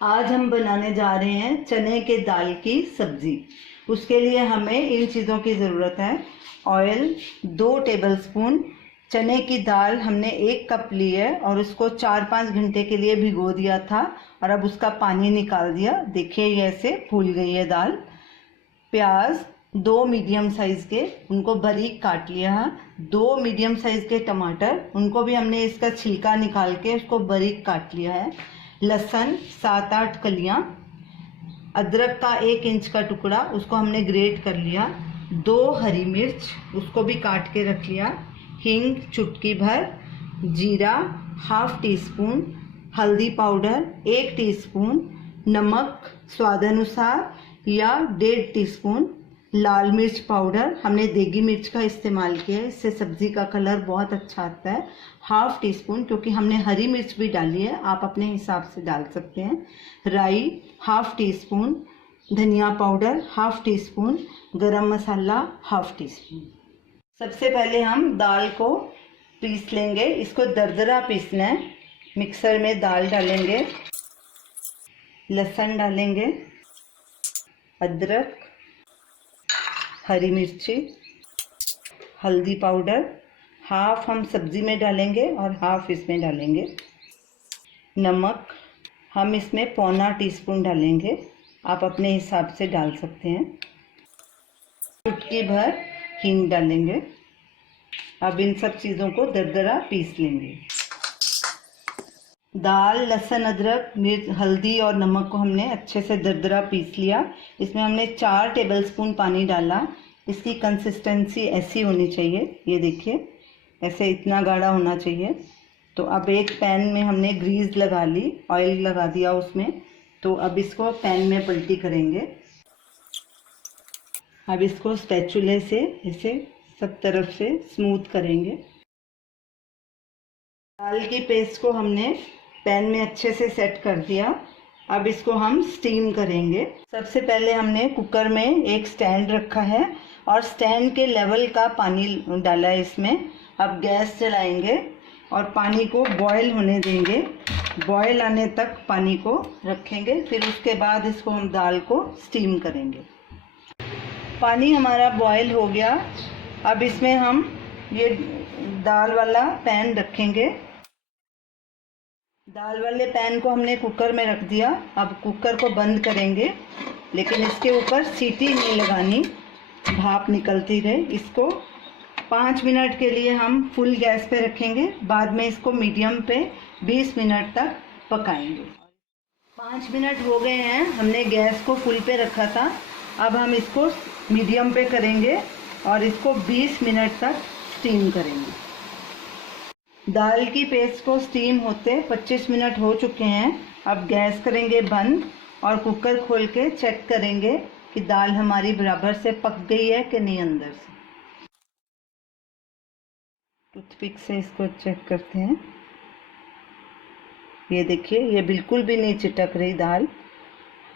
आज हम बनाने जा रहे हैं चने के दाल की सब्जी। उसके लिए हमें इन चीज़ों की ज़रूरत है। ऑयल 2 टेबलस्पून, चने की दाल हमने 1 कप ली है और उसको 4-5 घंटे के लिए भिगो दिया था और अब उसका पानी निकाल दिया। देखिए ये ऐसे फूल गई है दाल। प्याज 2 मीडियम साइज़ के, उनको बारीक काट लिया है। 2 मीडियम साइज़ के टमाटर, उनको भी हमने इसका छिलका निकाल के उसको बारीक काट लिया है। लहसुन 7-8 कलियां, अदरक का 1 इंच का टुकड़ा, उसको हमने ग्रेट कर लिया। 2 हरी मिर्च, उसको भी काट के रख लिया। हींग चुटकी भर, जीरा ½ टीस्पून, हल्दी पाउडर 1 टीस्पून, नमक स्वादानुसार या 1.5 टीस्पून, लाल मिर्च पाउडर, हमने देगी मिर्च का इस्तेमाल किया है, इससे सब्ज़ी का कलर बहुत अच्छा आता है। ½ टीस्पून, क्योंकि हमने हरी मिर्च भी डाली है, आप अपने हिसाब से डाल सकते हैं। राई ½ टीस्पून, धनिया पाउडर ½ टीस्पून, गरम मसाला ½ टीस्पून। सबसे पहले हम दाल को पीस लेंगे। इसको दरदरा पीसना है। मिक्सर में दाल डालेंगे, लहसुन डालेंगे, अदरक, हरी मिर्ची, हल्दी पाउडर ½ हम सब्ज़ी में डालेंगे और ½ इसमें डालेंगे। नमक हम इसमें पौना टीस्पून डालेंगे, आप अपने हिसाब से डाल सकते हैं। चुटकी भर हींग डालेंगे। अब इन सब चीज़ों को दरदरा पीस लेंगे। दाल, लहसुन, अदरक, मिर्च, हल्दी और नमक को हमने अच्छे से दरदरा पीस लिया। इसमें हमने 4 टेबलस्पून पानी डाला। इसकी कंसिस्टेंसी ऐसी होनी चाहिए, ये देखिए ऐसे इतना गाढ़ा होना चाहिए। तो अब एक पैन में हमने ग्रीस लगा ली, ऑयल लगा दिया उसमें। तो अब इसको पैन में पलटी करेंगे। अब इसको स्पैचुले से इसे सब तरफ से स्मूथ करेंगे। दाल की पेस्ट को हमने पैन में अच्छे से सेट कर दिया। अब इसको हम स्टीम करेंगे। सबसे पहले हमने कुकर में एक स्टैंड रखा है और स्टैंड के लेवल का पानी डाला है इसमें। अब गैस चलाएंगे और पानी को बॉयल होने देंगे। बॉयल आने तक पानी को रखेंगे, फिर उसके बाद इसको हम दाल को स्टीम करेंगे। पानी हमारा बॉयल हो गया। अब इसमें हम ये दाल वाला पैन रखेंगे। दाल वाले पैन को हमने कुकर में रख दिया। अब कुकर को बंद करेंगे, लेकिन इसके ऊपर सीटी नहीं लगानी, भाप निकलती रहे। इसको 5 मिनट के लिए हम फुल गैस पे रखेंगे, बाद में इसको मीडियम पे 20 मिनट तक पकाएंगे। 5 मिनट हो गए हैं, हमने गैस को फुल पे रखा था। अब हम इसको मीडियम पे करेंगे और इसको 20 मिनट तक स्टीम करेंगे। दाल की पेस्ट को स्टीम होते 25 मिनट हो चुके हैं। अब गैस करेंगे बंद और कुकर खोल के चेक करेंगे कि दाल हमारी बराबर से पक गई है कि नहीं अंदर से। टूथपिक से इसको चेक करते हैं। ये देखिए, ये बिल्कुल भी नहीं चिटक रही दाल,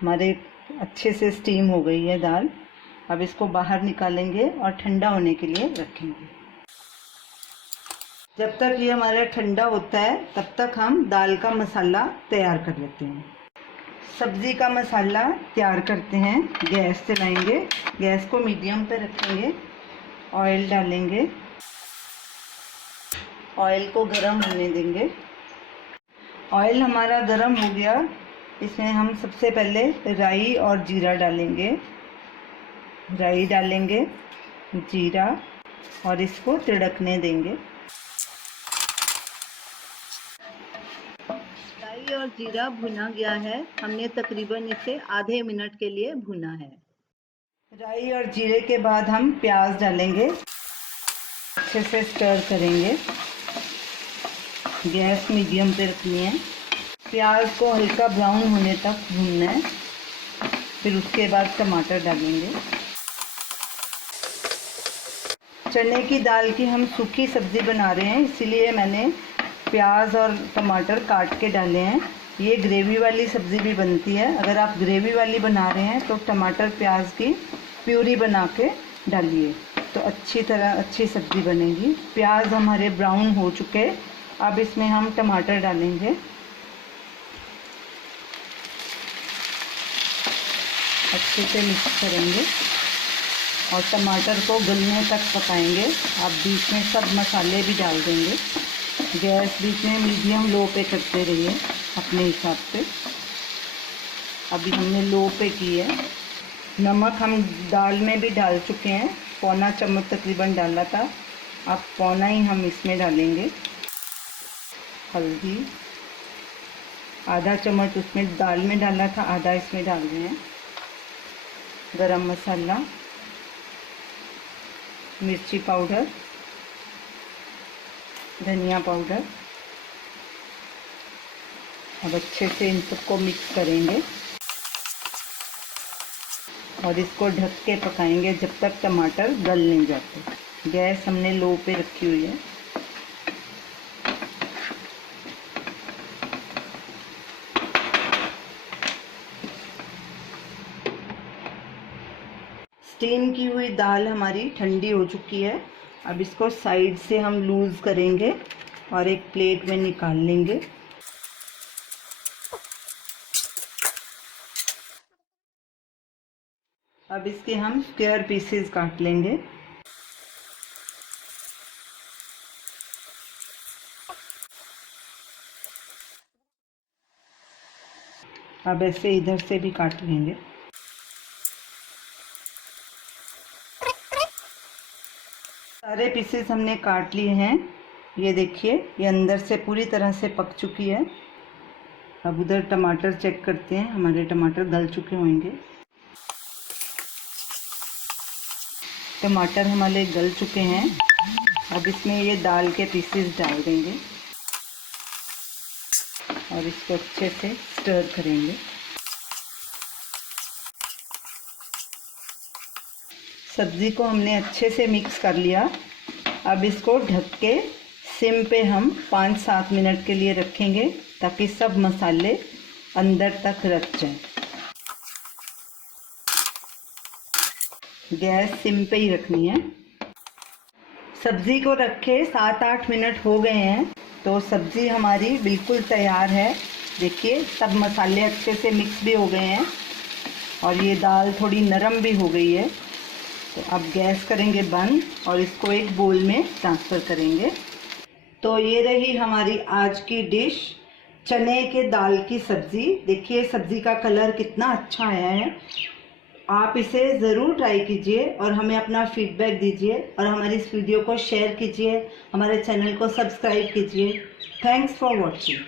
हमारे अच्छे से स्टीम हो गई है दाल। अब इसको बाहर निकालेंगे और ठंडा होने के लिए रखेंगे। जब तक ये हमारा ठंडा होता है तब तक हम दाल का मसाला तैयार कर लेते हैं। सब्ज़ी का मसाला तैयार करते हैं। गैस चलाएंगे, गैस को मीडियम पे रखेंगे, ऑयल डालेंगे, ऑयल को गरम होने देंगे। ऑयल हमारा गरम हो गया, इसमें हम सबसे पहले राई और जीरा डालेंगे। राई डालेंगे, जीरा, और इसको तिड़कने देंगे। राई और जीरा भुना गया है, हमने तकरीबन इसे आधे मिनट के लिए भुना है। राई और जीरे के बाद हम प्याज डालेंगे, अच्छे से स्टर करेंगे। गैस मीडियम पे रखनी है। प्याज को हल्का ब्राउन होने तक भूनना है, फिर उसके बाद टमाटर डालेंगे। चने की दाल की हम सूखी सब्ज़ी बना रहे हैं, इसीलिए मैंने प्याज और टमाटर काट के डाले हैं। ये ग्रेवी वाली सब्ज़ी भी बनती है। अगर आप ग्रेवी वाली बना रहे हैं तो टमाटर प्याज की प्यूरी बना के डालिए, तो अच्छी तरह अच्छी सब्ज़ी बनेगी। प्याज हमारे ब्राउन हो चुके, अब इसमें हम टमाटर डालेंगे। अच्छे से मिक्स करेंगे और टमाटर को गलने तक पकाएंगे। आप बीच में सब मसाले भी डाल देंगे। गैस बीच में मीडियम लो पे करते रहिए अपने हिसाब से। अभी हमने लो पे की है। नमक हम दाल में भी डाल चुके हैं, पौना चम्मच तकरीबन डाला था, अब पौना ही हम इसमें डालेंगे। हल्दी आधा चम्मच उसमें दाल में डाला था, आधा इसमें डाल रहे हैं। गरम मसाला, मिर्ची पाउडर, धनिया पाउडर। अब अच्छे से इन सबको मिक्स करेंगे और इसको ढक के पकाएंगे जब तक टमाटर गल नहीं जाते। गैस हमने लो पे रखी हुई है। स्टीम की हुई दाल हमारी ठंडी हो चुकी है। अब इसको साइड से हम लूज़ करेंगे और एक प्लेट में निकाल लेंगे। अब इसके हम स्क्वायर पीसेस काट लेंगे। अब ऐसे इधर से भी काट लेंगे। सारे पीसेस हमने काट लिए हैं। ये देखिए, ये अंदर से पूरी तरह से पक चुकी है। अब उधर टमाटर चेक करते हैं, हमारे टमाटर गल चुके होंगे। टमाटर हमारे गल चुके हैं। अब इसमें ये दाल के पीसेस डाल देंगे और इसको अच्छे से स्टर करेंगे। सब्ज़ी को हमने अच्छे से मिक्स कर लिया। अब इसको ढक के सिम पे हम 5-7 मिनट के लिए रखेंगे ताकि सब मसाले अंदर तक रच जाएं। गैस सिम पे ही रखनी है। सब्ज़ी को रखे 7-8 मिनट हो गए हैं, तो सब्ज़ी हमारी बिल्कुल तैयार है। देखिए, सब मसाले अच्छे से मिक्स भी हो गए हैं और ये दाल थोड़ी नरम भी हो गई है। तो अब गैस करेंगे बंद और इसको एक बोल में ट्रांसफ़र करेंगे। तो ये रही हमारी आज की डिश, चने के दाल की सब्ज़ी। देखिए सब्ज़ी का कलर कितना अच्छा आया है। आप इसे ज़रूर ट्राई कीजिए और हमें अपना फीडबैक दीजिए और हमारी इस वीडियो को शेयर कीजिए, हमारे चैनल को सब्सक्राइब कीजिए। Thanks for watching.